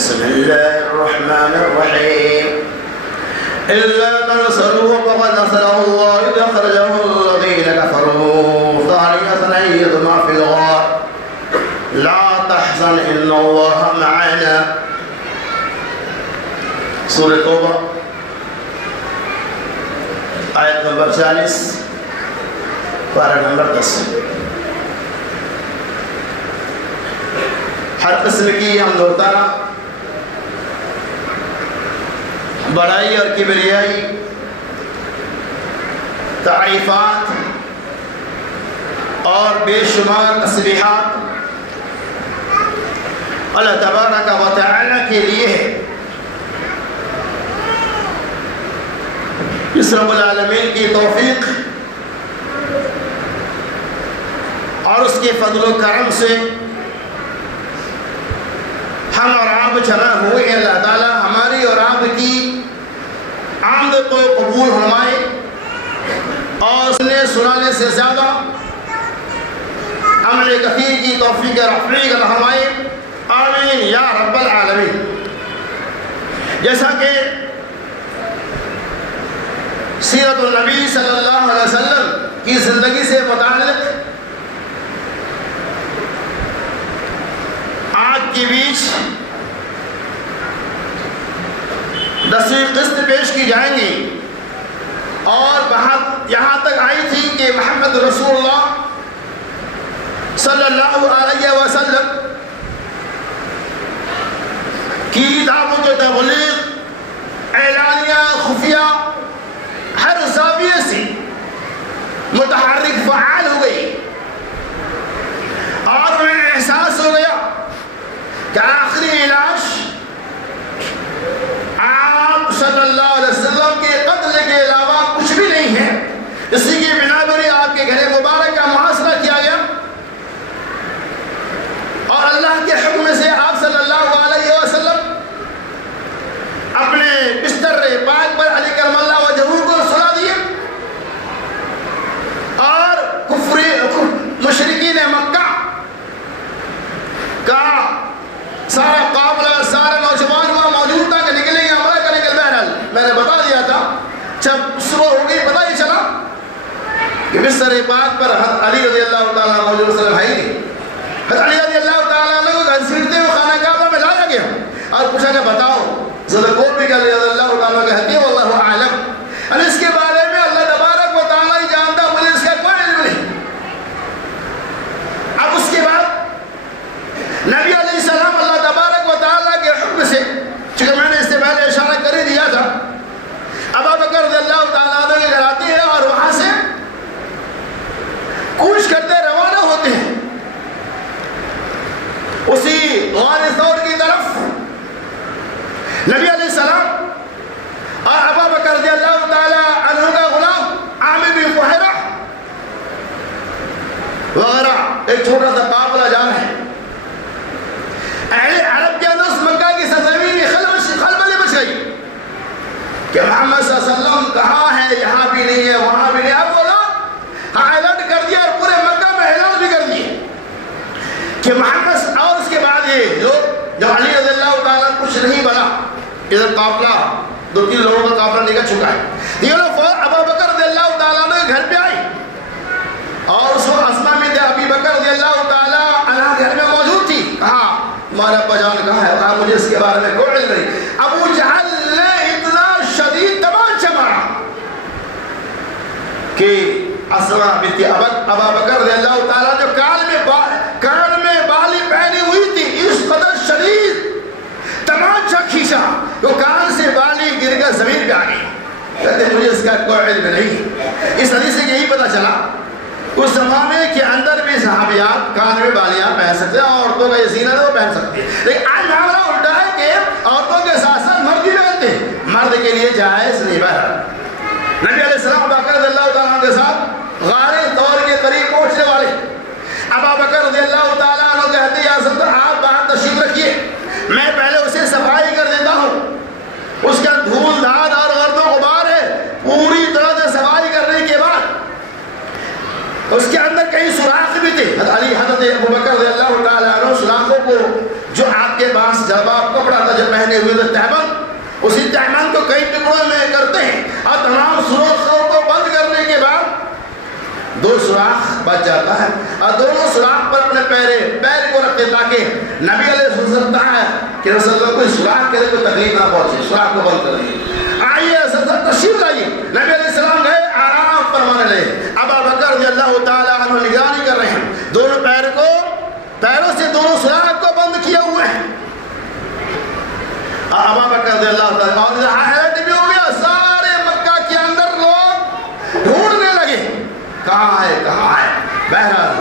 بسم الله الرحمن الرحيم إلا تنصروه فقد نصره الله إذ أخرجه الذين كفروا ثاني اثنين إذ هما في الغار لا تحزن إن الله معنا. سورہ توبہ آیت نمبر 40 پارہ نمبر 10. ہر قسم کی حمد و ثنا، بڑائی اور کبریائی، تعریفات اور بے شمار تسبیحات اللہ تبارک و تعالی کے لیے ہے. اس رب العالمین کی توفیق اور اس کے فضل و کرم سے ہم اور آپ جمع ہوئے. اللہ تعالی ہماری اور آپ کی آمد کو قبول فرمائے اور سنانے سے زیادہ عمل کثیر کی توفیق رفیع عطا فرمائے. آمین یا رب العالمین. جیسا کہ سیرت النبی صلی اللہ علیہ وسلم کی زندگی سے متعلق آج کے بیچ 10ویں قسط پیش کی جائیں گی اور بات یہاں تک آئی تھی کہ محمد رسول اللہ صلی اللہ علیہ وسلم کی دعوت و تبلیغ اعلانیہ خفیہ ہر زاویے سے متحرک فعال ہو گئی اور انہیں احساس ہو گیا کہ آخری علاج آپ صلی اللہ علیہ وسلم کے قتل کے علاوہ کچھ بھی نہیں ہے. اسی کی بنا پر آپ کے گھر مبارک کا محاصرہ کیا گیا اور اللہ کے حکم سے آپ صلی اللہ علیہ وسلم اپنے بستر پاک پر علی کرم اللہ وجہہ کو سلا دیے اور مشرکین مکہ کا سارا قافلہ، سارا نوجوان وہاں موجود تھا کہ نکلیں گے عمرہ کریں گے. بہرحال میں نے بتا دیا تھا جب صبح ہو گئی پتہ ہی چلا کہ بستر پاک پر حضرت علی رضی اللہ تعالیٰ موجود وسلم ہے ہی نہیں. حضرت علی رضی اللہ تعالیٰ عنہ کو گھسیٹتے ہوئے خانہ کعبہ میں لایا گیا اور پوچھا کہ بتاؤ ذرا کون بھی کر رضی اللہ تعالیٰ کے حقیق واللہ عالم. اور اس کے بارے میں اللہ تبارک و تعالیٰ ہی جانتا، مجھے اس کا کوئی علم نہیں. اب اس کے بعد نبی علیہ السلام اللہ تبارک و تعالیٰ کے حکم سے، چونکہ میں نے اس سے پہلے اشارہ کر ہی دیا تھا، ابو بکر رضی اللہ تعالیٰ عنہ کے گھر آتے ہیں اور وہاں سے کوچ کرتے روانہ ہوتے ہیں اسی غار ثور کی طرف. نبی علیہ السلام اور ابو بکر رضی اللہ تعالیٰ عنہ کا غلام عامر بن فہیرہ وغیرہ ایک چھوٹا سا قافلہ جا رہے ہیں. اہل عرب کے اندر اس مکہ کی سرزمین میں خلبلے مچ گئی کہ محمد صلی اللہ علیہ وسلم کہاں ہے، یہاں بھی نہیں ہے، وہاں بھی نہیں ہے. اب وہ لوگ الرٹ کر دیا اور پورے مکہ میں اعلان بھی کر دیے کہ محمد. اور اس کے بعد یہ لوگ جب علی رضی اللہ تعالیٰ کچھ نہیں بنا، ادھر قافلہ 2-3 لوگوں کا قافلہ نکل چکا ہے، یہ لوگ ابو بکر رضی اللہ تعالیٰ عنہ کے گھر پہ آئی اور اس وقت اسماء بنت ابی بکر رضی اللہ تعالیٰ عنہ گھر میں موجود تھی. کہا تمہارا ابا جان کہاں ہے؟ کہا مجھے اس کے بارے میں کوئی علم نہیں. ابو جہل نے اتنا شدید تمانچہ مارا کہ اسماء بنت ابی بکر رضی اللہ تعالیٰ جو کان میں بالی پہنی ہوئی تھی، اس قدر شدید تمانچہ کھینچا تو کان سے بالی گر کر زمین پہ آ گئی. کہتے مجھے اس کا کوئی علم نہیں. اس حدیث سے یہی پتہ چلا اس زمانے کے اندر بھی صحابیات کان میں بالیاں پہن سکتے ہیں، عورتوں کا یہ زینت ہے وہ پہن سکتے ہیں. لیکن آج معاملہ الٹا ہے کہ عورتوں کے ساتھ ساتھ مرد بھی پہنتے ہیں، مرد کے لیے جائز نہیں. بہرحال نبی علیہ السلام ابو بکر رضی اللہ تعالیٰ عنہ کے ساتھ غار طور کے قریب پہنچنے والے. ابو بکر رضی اللہ تعالیٰ عنہ کہتے ہیں یا حضرت آپ باہر تشریف رکھیے، میں پہلے اسے صفائی کر دیتا ہوں. اس کا دھول دھاد اور گرد و غبار ہے، پوری طرح سے صفائی کرنے کے بعد اس کے اندر کئی سوراخ بھی تھے. حضرت ابو بکر رضی اللہ تعالیٰ عنہ سوراخوں کو جو آپ کے پاس جلباب کپڑا تھا جو پہنے ہوئے تھے تہمند، اسی تہمند کو کئی ٹکڑوں میں کرتے ہیں اور تمام سوراخوں کو بند کرنے کے بعد 2 سوراخ بچ جاتا ہے اور دونوں سوراخ پر اپنے پیر کو رکھتے تاکہ نبی علیہ السلام کہ رسول اللہ کوئی سوراخ کے لیے کوئی تکلیف نہ پہنچے، سوراخ کو بند کر دیے۔ آئیے تشریف لائیے، نبی علیہ السلام گئے آرام فرمانے لگے۔ ابو بکر رضی اللہ تعالیٰ عنہ نگرانی کر رہے ہیں، دونوں پیروں سے دونوں سوراخ کو بند کیے ہوئے ہیں۔ ابو بکر رضی اللہ تعالیٰ عنہ حیرت بھی ہو گیا، سارے مکہ کے اندر لوگ ڈھونڈنے لگے کہاں ہے۔ بہرحال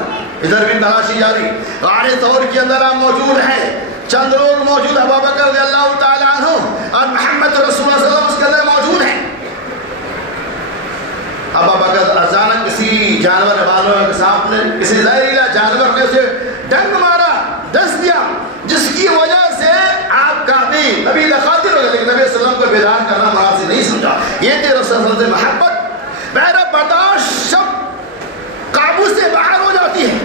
ادھر بھی تلاشی جاری، غار ثور کے اندر آپ موجود ہیں، چند لوگ موجود، ابو بکر رضی اللہ تعالیٰ عنہ اور محمد رسول اللہ صلی اللہ علیہ وسلم اس کے اندر موجود ہیں۔ ابو بکر اچانک کسی جانور والوں کے سامنے کسی زہریلا جانور نے اسے ڈنگ مارا، ڈس دیا، جس کی وجہ سے آپ کافی نبی لخاطر ہو گئے، لیکن نبی صلی اللہ علیہ وسلم کو بیدار کرنا مناسب نہیں سمجھا۔ یہ تھے رسول اللہ سے محبت، بہرحال برداشت شب قابو سے باہر ہو جاتی ہے۔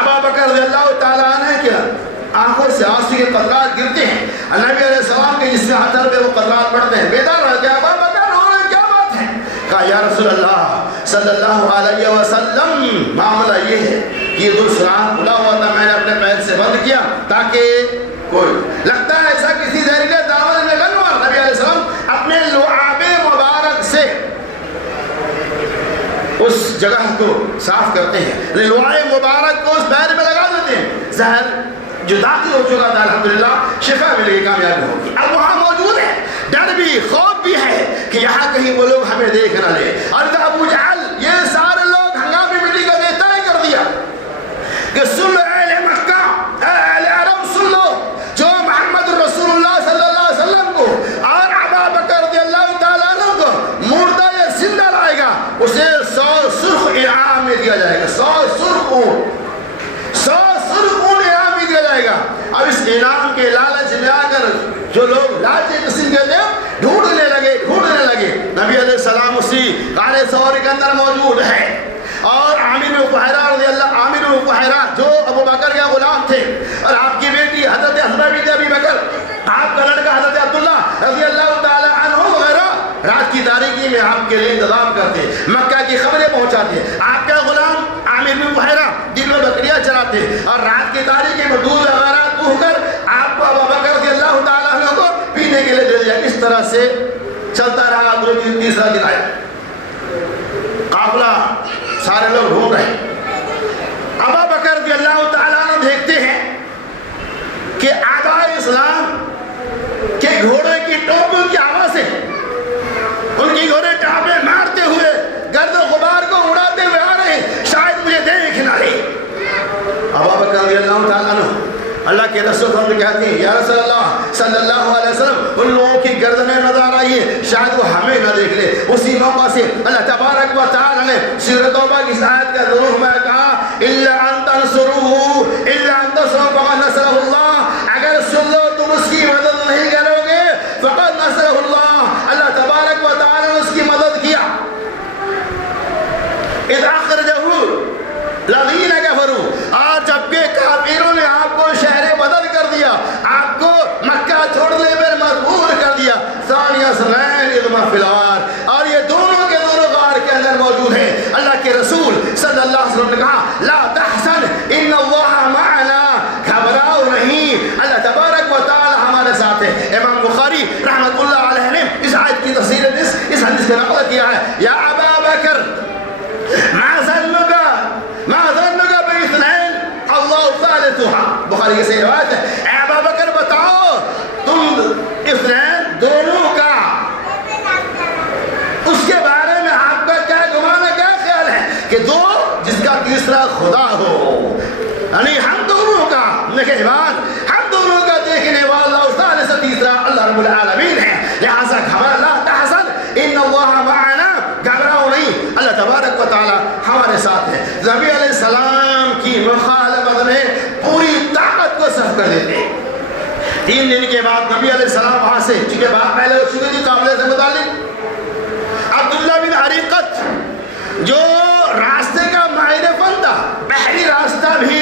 ابو بکر رضی اللہ تعالیٰ عنہ کے آنکھوں سے آنسو کے قطرات گرتے ہیں، نبی علیہ السلام کے جسم حضر پہ وہ قطرات پڑتے ہیں، بیدار ہو جاتے ہیں۔ ابو بکر رو رہے ہیں، کیا بات ہے؟ کہا یا رسول اللہ صلی اللہ علیہ وسلم، معاملہ یہ ہے کہ یہ دو سوراخ کھلا ہوا تھا، میں نے اپنے پیر سے بند کیا تاکہ کوئی لگتا ہے ایسا کسی زہریلے دعوت میں گن ہوا۔ نبی علیہ السلام اپنے لعاب مبارک سے اس جگہ کو صاف کرتے ہیں، لعاب مبارک کو اس پیر میں لگا دیتے ہیں، زہر جو داخل ہو چکا تھا الحمدللہ شفا ملے گی، کامیابی ہوگی۔ اب وہاں موجود ہے، ڈر بھی خوف بھی ہے کہ یہاں کہیں وہ لوگ ہمیں دیکھ نہ لے، اور ابو جہل یہ سارے لوگ ہنگامی مٹی کا طے کر دیا کہ سن لو اہل مکہ، اہل عرب سن لو، جو محمد رسول اللہ صلی اللہ علیہ وسلم کو اور ابو بکر رضی اللہ تعالیٰ عنہ کو مردہ یا زندہ لائے گا، اسے 100 سرخ انعام میں دیا جائے گا، 100 سرخ اونٹ انعام میں دیا جائے گا۔ اب اس انعام کے لالچ میں آ کر جو لوگ لالچ قسم کے تھے ڈھونڈنے لگے۔ نبی علیہ السلام اسی غار ثور کے اندر موجود ہے، اور عامر بن فہیرہ جو ابو بکر کے غلام تھے، اور آپ کی بیٹی حضرت حفصہ بنت ابی بکر، آپ کا لڑکا حضرت عبداللہ رضی اللہ تعالی عنہ وغیرہ رات کی تاریکی میں آپ کے لیے انتظام کرتے، مکہ کی خبریں پہنچاتے۔ آپ کا غلام عامر بن فہیرہ دن میں بکریاں چراتے، اور رات کی تاریکی میں دودھ وغیرہ دوہ کر آپ کو ابو بکر رضی اللہ تعالی عنہ کو پینے کے لیے دے دیا۔ اس طرح سے چلتا رہا، تیسرا دن آیا، قافلہ سارے لوگ ڈھونڈ رہے ہیں۔ ابو بکر رضی اللہ تعالیٰ عنہ دیکھتے ہیں کہ اعداء اسلام کے گھوڑے کی ٹوپوں کی آواز ہے، ان کی گھوڑے ٹاپے مارتے ہوئے گرد و غبار کو اڑاتے ہوئے آ رہے ہیں، شاید مجھے دیکھ نہ لے۔ ابو بکر رضی اللہ تعالیٰ عنہ اللہ کے رسول صلی اللہ علیہ وسلم کہتے ہیں یا رسول اللہ صلی اللہ علیہ وسلم، ان لوگوں کی گردنیں نظر آئی ہیں، شاید وہ ہمیں نہ دیکھ لے۔ اسی موقع سے اللہ تبارک و تعالی نے سورۃ توبہ کی آیت کا ذکر میں کہا الا ان تنصروه الا ان تنصروه فقد نصره اللہ، اگر سن لو تم اس کی مدد نہیں کرو گے فقد نصره اللہ، اللہ تبارک و تعالی نے اس کی مدد کیا۔ اذ اخرجه الذین کفروا، اور جبکہ کافروں نے آپ کو شہر بدل کر دیا، آپ کو مکہ چھوڑنے پر مجبور کر دیا، ثانی اثنین اذ ہما فی الغار، اور یہ دونوں کے دونوں غار کے اندر موجود ہیں۔ اللہ کے رسول صلی اللہ علیہ وسلم نے کہا لا تحزن ان اللہ معنا، گھبراؤ نہیں، اللہ تبارک و تعالی ہمارے ساتھ ہے۔ امام بخاری رحمۃ اللہ علیہ نے اس آیت کی تفسیر اس حدیث کا نقل کیا ہے، یا ابا بکر ما ظنک باثنین اللہ ثالثها، بخاری کی صحیح روایت ہے۔ اے ابا بکر بتاؤ تم اثنین دونوں کا، اس کے بارے میں آپ کا کیا گمان ہے، کیا خیال ہے کہ دو جس کا تیسرا خدا ہو، یعنی ہم دونوں کا نگہبان، ہم دونوں کا دیکھنے والا، ثالث تیسرا اللہ رب العالمین ہے، لہذا گھبرا لا تحزن ان اللہ معنا، گھبراؤ نہیں، اللہ تبارک و تعالی ہمارے ساتھ ہے۔ نبی علیہ السلام کی مخالفت میں پوری طاقت کو صرف کر دیتے ہیں۔ 3 دن کے بعد نبی علیہ السلام وہاں سے، چونکہ بات پہلے ہو چکی تھی قافلے سے متعلق، عبداللہ بن عریقت جو راستے کا ماہر فن تھا، بحری راستہ بھی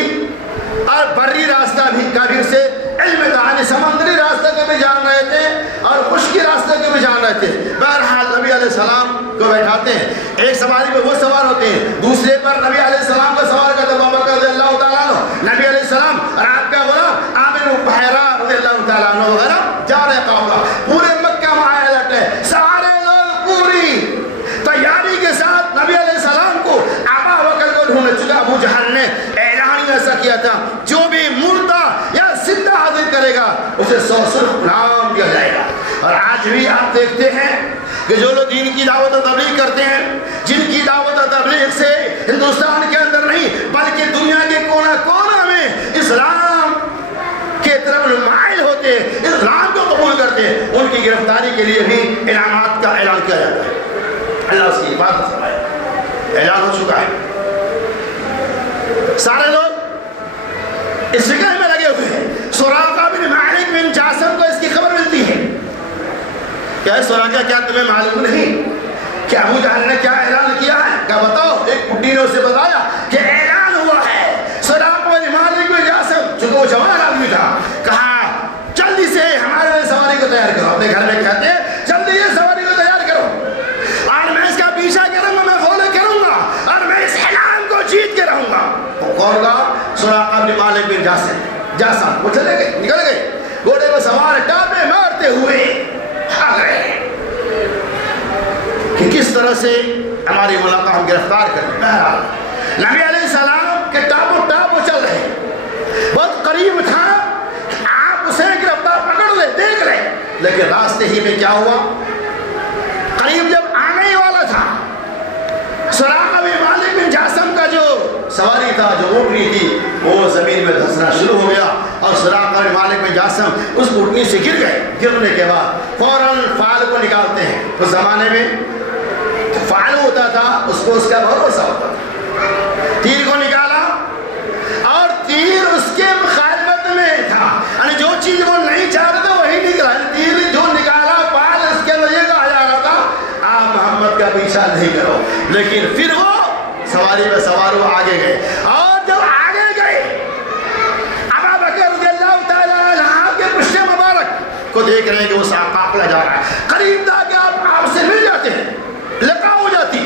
اور بری راستہ بھی کافر سے علم تھا، یعنی سمندری راستے کو بھی جان رہے تھے اور خشکی راستے کو بھی جان رہے تھے۔ بہرحال نبی علیہ السلام کو بیٹھاتے ہیں، ایک سواری پہ وہ سوار ہوتے ہیں، دوسرے پر نبی علیہ السلام کو سوار کرتے ابو بکر رضی اللہ تعالیٰ عنہ، نبی علیہ السلام اور آپ کا غلام عامر بحیرہ رضی اللہ تعالیٰ عنہ وغیرہ جا رہے قافلہ، پورے مکہ معاہدہ ہے، سارے لوگ پوری تیاری کے ساتھ نبی علیہ السلام کو ابو بکر کو ڈھونڈنے چکا۔ ابو جہل نے اعلان ایسا کیا تھا، جو بھی مردہ یا زندہ حاضر کرے گا اسے 100 سرخ نام دیا جائے گا۔ اور آج بھی آپ دیکھتے ہیں کہ جو لوگ دین کی دعوت و تبلیغ کرتے ہیں، جن کی دعوت و تبلیغ سے ہندوستان کے اندر نہیں بلکہ دنیا کے کونا کونا میں اسلام کے طرف مائل ہوتے ہیں، اسلام کو قبول کرتے ہیں، ان کی گرفتاری کے لیے بھی انعامات کا اعلان کیا جاتا ہے۔ اللہ اس کی حفاظت فرمائے، اعلان ہو چکا ہے۔ سارے لوگ اس فکر میں لگے ہوئے ہیں۔ سراقہ بن مالک بن جاسم کو اس کی خبر ملتی ہے۔ کیا سراقہ، کیا تمہیں معلوم نہیں کہ ابو جہل نے کیا اعلان کیا ہے؟ کیا بتاؤ؟ ایک بڈھی نے اسے بتایا کہ اعلان ہوا ہے۔ سراقہ بن مالک بن جاسم، چونکہ وہ جوان آدمی تھا، کہا جلدی سے ہمارے لیے سواری کو تیار کرو۔ اپنے گھر میں کہتے ہیں جلدی سے سواری کو تیار کرو اور میں اس کا پیچھا کروں گا، میں فالو کروں گا اور میں اس اعلان کو جیت کے رہوں گا۔ کون کا؟ سراقہ بن مالک بن جاسم۔ وہ چلے گئے، نکل گئے، گھوڑے کو سوار ٹاپے مارتے ہوئے بھاگ رہے کہ کس طرح سے ہماری ملاقات ہم گرفتار کریں۔ بہرحال نبی علیہ السلام کے ٹاپو ٹاپ وہ چل رہے، بہت قریب تھا آپ اسے گرفتار پکڑ لے، دیکھ لے، لیکن راستے ہی میں کیا ہوا؟ قریب جب آنے ہی والا تھا، سراقہ بن مالک بن جاسم کا جو سواری تھا، جو اونٹنی تھی، وہ زمین میں دھسنا شروع ہو گیا اور سراقہ بن مالک بن جاسم اس اونٹنی سے گر گئے۔ گرنے کے بعد فوراً فال کو نکالتے ہیں۔ اس زمانے میں فال ہوتا تھا، اس کو اس کا بھروسہ ہوتا تھا، تیر کو نکالا اور تیر اس کے مخالفت میں تھا، یعنی جو چیز وہ نہیں چاہتا تھا وہی نکلا، تیر جو نکالا فال اس کے اندر یہ کہا جا رہا تھا آپ محمد کا پیچھا نہیں کرو، لیکن پھر وہ سواری پہ سوار وہ آگے گئے اور جب آگے گئے ابو بکر رضی اللہ تعالیٰ عنہ کے پشت مبارک کو دیکھ رہے ہیں کہ وہ قافلہ جا رہا ہے، قریب تھا کہ آپ سے مل جاتے ہیں، لقاء ہو جاتی۔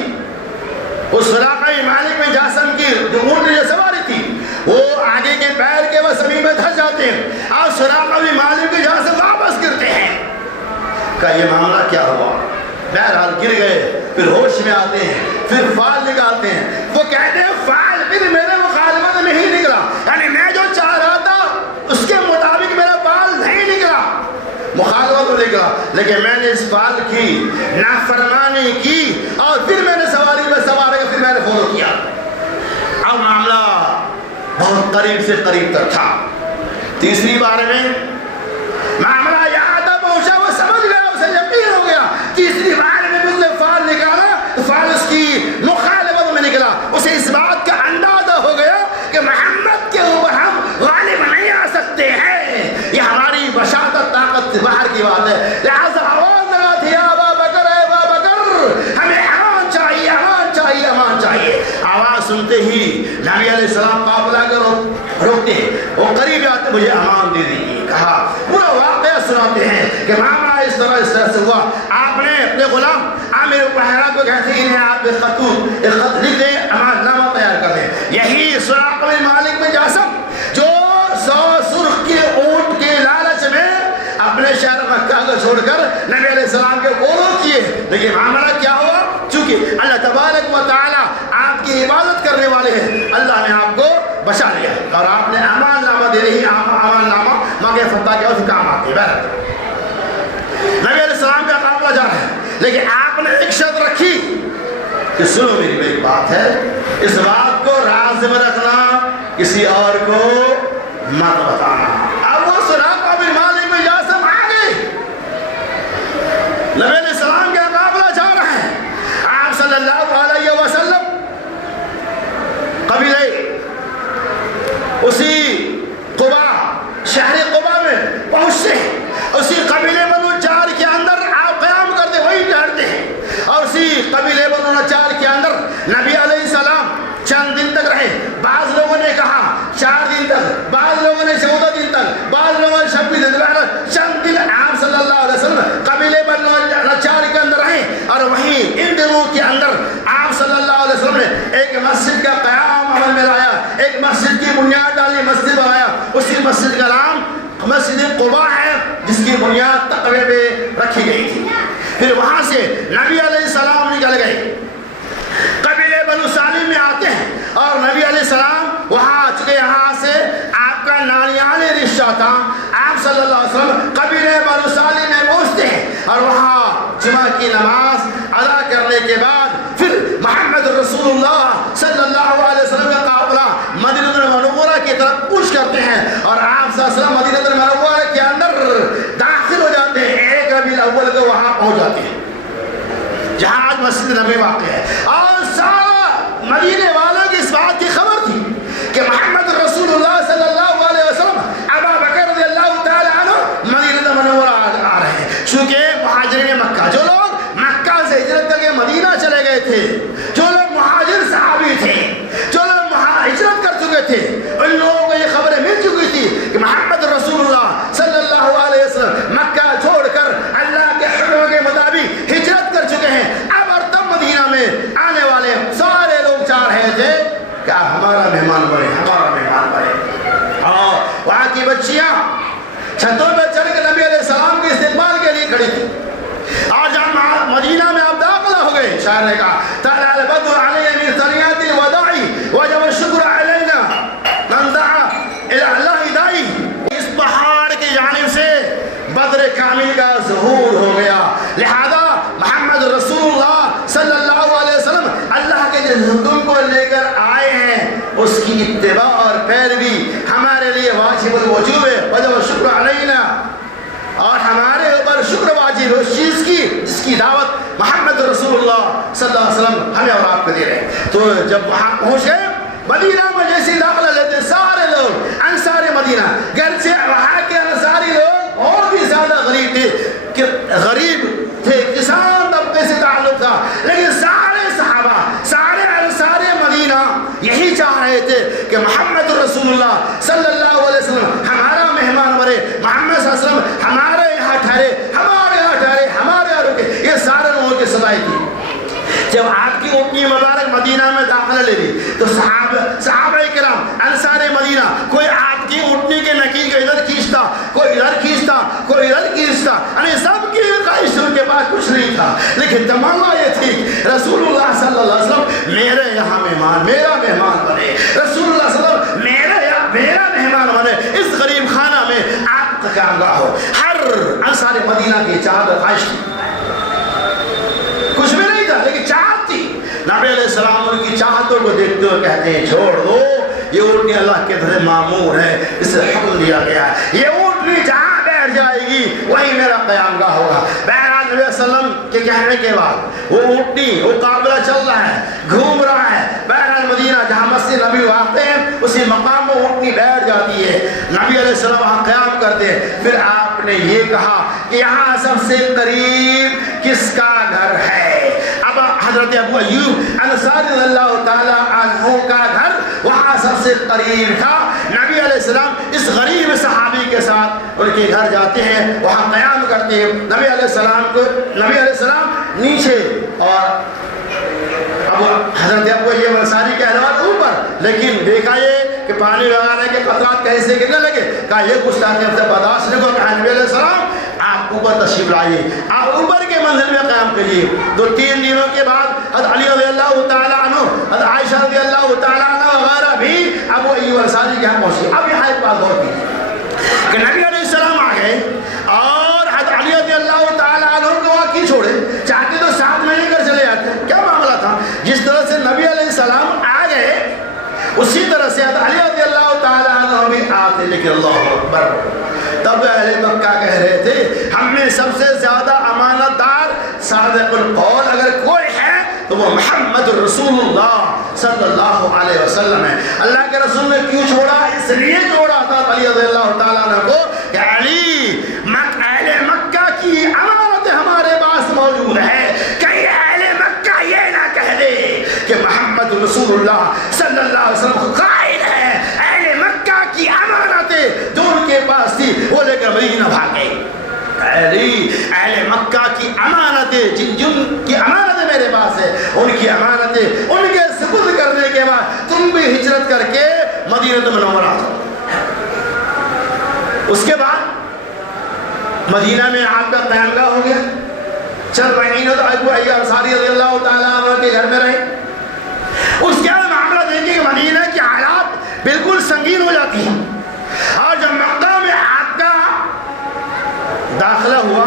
اس سراقہ بن مالک بن جاسم کی جو اونٹنی جو سواری تھی وہ آگے کے پیر کے وہ زمین میں دھس جاتے ہیں اور سراقہ بن مالک بن جاسم واپس گرتے ہیں۔ کہ یہ معاملہ کیا ہوا؟ بہرحال گر گئے، پھر ہوش میں آتے ہیں، پھر فال نکالتے ہیں، وہ کہتے ہیں فال پھر میرے مخالفت میں نہیں نکلا، یعنی میں جو چاہ رہا تھا اس کے مطابق میرا فال نہیں نکلا، مخالفت میں نکلا، لیکن میں نے اس فال کی نافرمانی کی اور پھر میں نے سواری میں سوار کر پھر میں نے فالو کیا۔ اب معاملہ بہت قریب سے قریب تک تھا۔ تیسری بار میں معاملہ یہاں تک پہنچا، وہ سمجھ گیا، اسے یقین ہو گیا۔ تیسری بار میں اس نے فال نکالا، فال اس کی مخالفت میں نکلا، اسے اس بات کا اندازہ ہو گیا کہ محمد کے اوپر ہم غالب نہیں آ سکتے ہیں، یہ ہماری بشاطت طاقت سے باہر کی بات ہے، لہذا آواز لگا دیا ابو بکر، اے ابو بکر ہمیں امان چاہیے، امان چاہیے، امان چاہیے۔ آواز سنتے ہی نبی علیہ السلام قافلہ کو روکتے ہیں، وہ قریب آتے مجھے امان دے دیجیے۔ کہا پورا واقعہ سناتے ہیں کہ معاملہ اس طرح سے ہوا، آپ نے اپنے غلام عامر بحیرہ کو کہتے ہیں انہیں آپ ایک خط لکھ دیں، امان نامہ تیار کر دیں۔ یہی سراقہ بن مالک بن جاسم جو 100 سرخ کے اونٹ کے لالچ میں اپنے شہر مکہ کو چھوڑ کر نبی علیہ السلام کے فالو کیے، لیکن معاملہ کیا ہوا؟ چونکہ اللہ تبارک و تعالی آپ کی عبادت کرنے والے ہیں، اللہ نے آپ کو بچا لیا اور آپ نے امان نامہ دے رہی، امان نامہ مانگے فتح کیا، اس کام آتے ہیں۔ نبی علیہ السلام کا قافلہ جا رہا ہے، لیکن آپ نے ایک شرط رکھی کہ سنو میری ایک بات ہے، اس بات کو راز میں رکھنا، کسی اور کو مت بتانا۔ اب وہ سراقہ بن مالک بن جاسم آ گئے، نبی علیہ السلام کا قافلہ جا رہا ہے، آپ صلی اللہ علیہ وسلم قبیلے اسی قبا، شہر قبا میں پہنچتے ہیں، اسی قبیلے بنو نجار کے اندر آپ قیام کرتے وہی ٹھہرتے ہیں، اور اسی قبیلے بنو نجار کے اندر نبی علیہ السلام چند دن تک رہے، بعض لوگوں نے کہا 4 دن تک، بعض لوگوں نے 14 دن تک، مسجد کا نام مسجد قباء ہے، جس کی بنیاد تقوی پہ رکھی گئی تھی۔ پھر وہاں سے نبی علیہ السلام نکل گئے، قبیلے بنو سالم میں آتے ہیں، اور نبی علیہ السلام وہاں چکے، یہاں سے آپ کا نانیالی رشتہ تھا۔ آپ صلی اللہ علیہ وسلم قبیلے بنو سالم میں پہنچتے ہیں، اور وہاں جمعہ کی نماز ادا کرنے کے بعد پھر محمد رسول اللہ صلی اللہ علیہ وسلم کا قافلہ مدینہ المنورہ کی طرف کوچ کرتے ہیں، اور آپ صلی اللہ علیہ وسلم مدینہ المنورہ کے اندر داخل ہو جاتے ہیں۔ 1 ربیع الاول کو وہاں پہنچ جاتے ہیں جہاں آج مسجد نبوی واقع ہے، اور سارا مدینے والوں کی اس بات کی خبر تھی کہ محمد رسول اللہ صلی اللہ علیہ وسلم ابو بکر رضی اللہ تعالی عنہ مدینہ منورہ آ رہے ہیں۔ چونکہ مہاجرین مکہ، جو لوگ مکہ سے ہجرت کر کے مدینہ چلے گئے تھے، جو لوگ مہاجر صحابی تھے، جو لوگ ہجرت کر چکے تھے، ان لوگوں کو یہ خبریں مل چکی تھی کہ محمد رسول اللہ صلی اللہ علیہ وسلم مکہ چھوڑ کر اللہ کے حکم کے مطابق ہجرت کر چکے ہیں۔ اب اور تب مدینہ میں آنے والے سارے لوگ چاہ رہے تھے کہ ہمارا مہمان بنے، ہمارا مہمان بنے، اور وہاں کی بچیاں چھتوں پہ چڑھ کے نبی علیہ السلام کے استقبال کے لیے کھڑی تھی۔ اور جب مدینہ میں آپ داخلہ ہو گئے، شاعر نے کہا طلع البدر علیہ من ثنیات الوداع وجب الشکر علینا من دعا الی اللہ داعی۔ اس پہاڑ کی جانب سے بدر کامل کا ظہور ہو گیا، لہذا محمد رسول اللہ صلی اللہ علیہ وسلم اللہ کے جس حکم کو لے کر آئے ہیں اس کی اتباع اور پیروی ہمارے لیے واجب الوجوب ہے، وجب الشکر علینا، اور ہمارے اوپر شکر واجب ہے اس چیز کی جس کی دعوت محمد رسول اللہ صلی اللہ علیہ وسلم ہمیں اور آپ کو دے رہے ہیں۔ تو جب وہاں پہنچ گئے، مدینہ میں جیسی داخلہ لیتے سارے لوگ انصار مدینہ، گرچہ وہاں کے انصاری لوگ اور بھی زیادہ غریب تھے، کہ غریب تھے، کسان طبقے سے تعلق تھا، لیکن سارے صحابہ، سارے انصار مدینہ یہی چاہ رہے تھے کہ محمد رسول اللہ صلی اللہ علیہ وسلم ہمارا مہمان بنے، محمد صلی اللہ علیہ وسلم ہمارے یہاں ٹھہرے، ہمارے یہاں ٹھہرے، ہمارے یہاں رکے۔ یہ سارے لوگوں کی صدائی تھی۔ جب آپ کی اونٹنی مبارک مدینہ میں داخلہ لے لی تو صحابہ کرام انصار مدینہ، کوئی آپ کی اونٹنی کے نکی کو ادھر کھینچتا، کوئی ادھر کھینچتا، کوئی ادھر کھینچتا، یعنی سب کی خواہش، ان کے پاس کچھ نہیں تھا، لیکن تمنا یہ تھی رسول اللہ صلی اللہ علیہ وسلم میرے یہاں مہمان، میرا مہمان بنے، رسول اللہ صلی اللہ علیہ وسلم میرا مہمان بنے، اس غریب خانہ میں آپ کا قیامگاہ ہو۔ ہر انصار مدینہ کی چاہت اور خواہش تھی، کچھ بھی نہیں تھا لیکن چاہت تھی۔ نبی علیہ السلام ان کی چاہتوں کو دیکھتے ہوئے کہتے ہیں چھوڑ دو، یہ اونٹنی اللہ کے طرف معمور ہے، اسے حکم دیا گیا ہے، یہ اونٹنی جہاں بیٹھ جائے گی وہی میرا قیامگاہ ہوگا۔ بہرحال نبی علیہ السلام کے کہنے کے بعد وہ اونٹنی، وہ قافلہ چل رہا ہے، گھوم رہا ہے، بہرحال مدینہ جہاں مسجد نبی واقع ہے اسی مقام میں اونٹنی بیٹھ جاتی ہے، نبی علیہ السلام وہاں قیام کرتے ہیں۔ پھر آپ نے یہ کہا کہ یہاں سب سے قریب کس کا گھر ہے؟ اب حضرت ابو ایوب انصاری رضی اللہ تعالی عنہ کا گھر وہاں سب سے قریب تھا۔ نبی علیہ السلام اس غریب صحابی کے ساتھ ان کے گھر جاتے ہیں، وہاں قیام کرتے ہیں۔ نبی علیہ السلام نیچے اور حضرت ابو ایوب انصاری کے احوال اوپر، لیکن دیکھا یہ کہ پانی وغیرہ کے قطرات کہیں سے گرنے لگے، کہا یہ گستاخی ہم سے برداشت نہیں ہوگا۔ نبی علیہ السلام آپ اوپر تشریف لائیے، آپ اوپر کے منزل میں قیام کریے۔ 2-3 دنوں کے بعد حضرت علی رضی اللہ تعالیٰ عنہ، حضرت عائشہ رضی اللہ تعالیٰ عنہ وغیرہ بھی ابو ایوب انصاری کے یہاں پہنچے۔ اب یہاں ایک بات غور کیجیے کہ نبی علیہ السلام آ گئے اور حضرت علی رضی اللہ تعالیٰ عنہ کو وہاں کی چھوڑے، چاہتے تو ساتھ میں ہی کر چلے جاتے۔ کیا معاملہ تھا؟ جس طرح سے نبی علیہ السلام آ گئے اسی طرح سے حضرت علی رضی اللہ تعالیٰ عنہ بھی آتے، لیکن اللہ اکبر، تب اہل مکہ کہہ رہے تھے ہم میں سب سے زیادہ امانت دار صادق القول اگر کوئی ہے تو وہ محمد رسول اللہ صلی اللہ علیہ وسلم ہے۔ اللہ کے رسول نے کیوں چھوڑا؟ اس لیے چھوڑا تھا علی رضی اللہ تعالیٰ عنہ کو کہ علی اہل مکہ کی امانت ہمارے پاس موجود ہے، کہیں اہل مکہ یہ نہ کہہ دے کہ محمد رسول اللہ صلی اللہ علیہ وسلم قائل ہے اہل مکہ کی امانتیں جو ان کے پاس تھی وہ لے کر مدینہ بھاگ گئے۔ اہل مکہ کی امانتیں، جن کی امانتیں میرے پاس ہے، ان کی امانتیں ان کے سپرد کرنے کے بعد تم بھی ہجرت کر کے مدینہ منورہ آ جاؤ۔ اس کے بعد مدینہ میں آپ کا قیام گاہ ہو گیا، چند مہینوں تو ابو ایوب انصاری رضی اللہ تعالیٰ عنہ کے گھر میں رہے۔ اس کے بعد معاملہ دیکھیں کہ مدینہ کی حالات بالکل سنگین ہو جاتی ہیں، اور جب مکہ میں آپ کا داخلہ ہوا،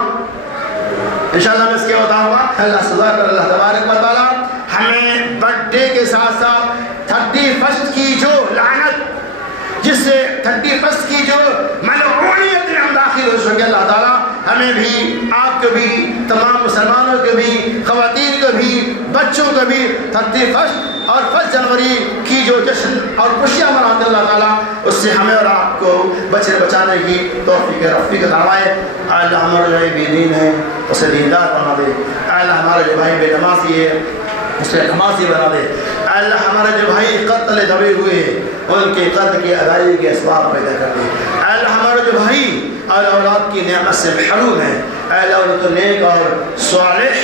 انشاءاللہ میں اس کے بتاؤں گا، اللہ سزا کر اللہ تبارک و تعالیٰ ہمیں برتھ ڈے کے ساتھ ساتھ 31 کی جو لعنت، جس سے 31 کی جو ملعونیت میں ہم داخل ہو سکے، اللہ تعالیٰ ہمیں بھی، آپ کو بھی، تمام مسلمانوں کو بھی، خواتین کو بھی، بچوں کو بھی 31 اور 1 جنوری کی جو جشن اور خوشیاں مناتے اللہ تعالیٰ اس سے ہمیں اور آپ کو بچانے کی توفیق رفیق فرمائے۔ اللہ ہمارے جو بے دین ہے اسے دیندار بنا دے، اللہ ہمارے جو بھائی بے نمازی ہے اسے نمازی بنا دے، اللہ ہمارے جو بھائی قتل دبے ہوئے ان کے قتل کی ادائیگی کے اسباب پیدا کر دے، اللہ ہمارے جو بھائی اور اولاد کی نعمت سے محروم ہیں، اللہ ان کو نیک اور صالح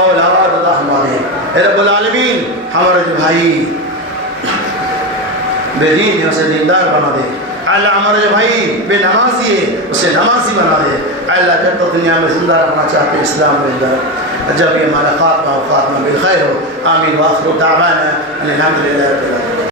اولاد عطا فرما دے۔ رب العالمین ہمارے جو بھائی بے دین ہے اسے دیندار بنا دے، اللہ ہمارے جو بھائی بے نمازی ہے اسے نمازی بنا دے، اللہ جب تک دنیا میں زندہ رکھنا چاہتے اسلام میں زندہ جب یہ ہمارا خاتمہ بالخیر ہو، آمین۔ وآخر دعوانا الحمد للہ رب العالمین۔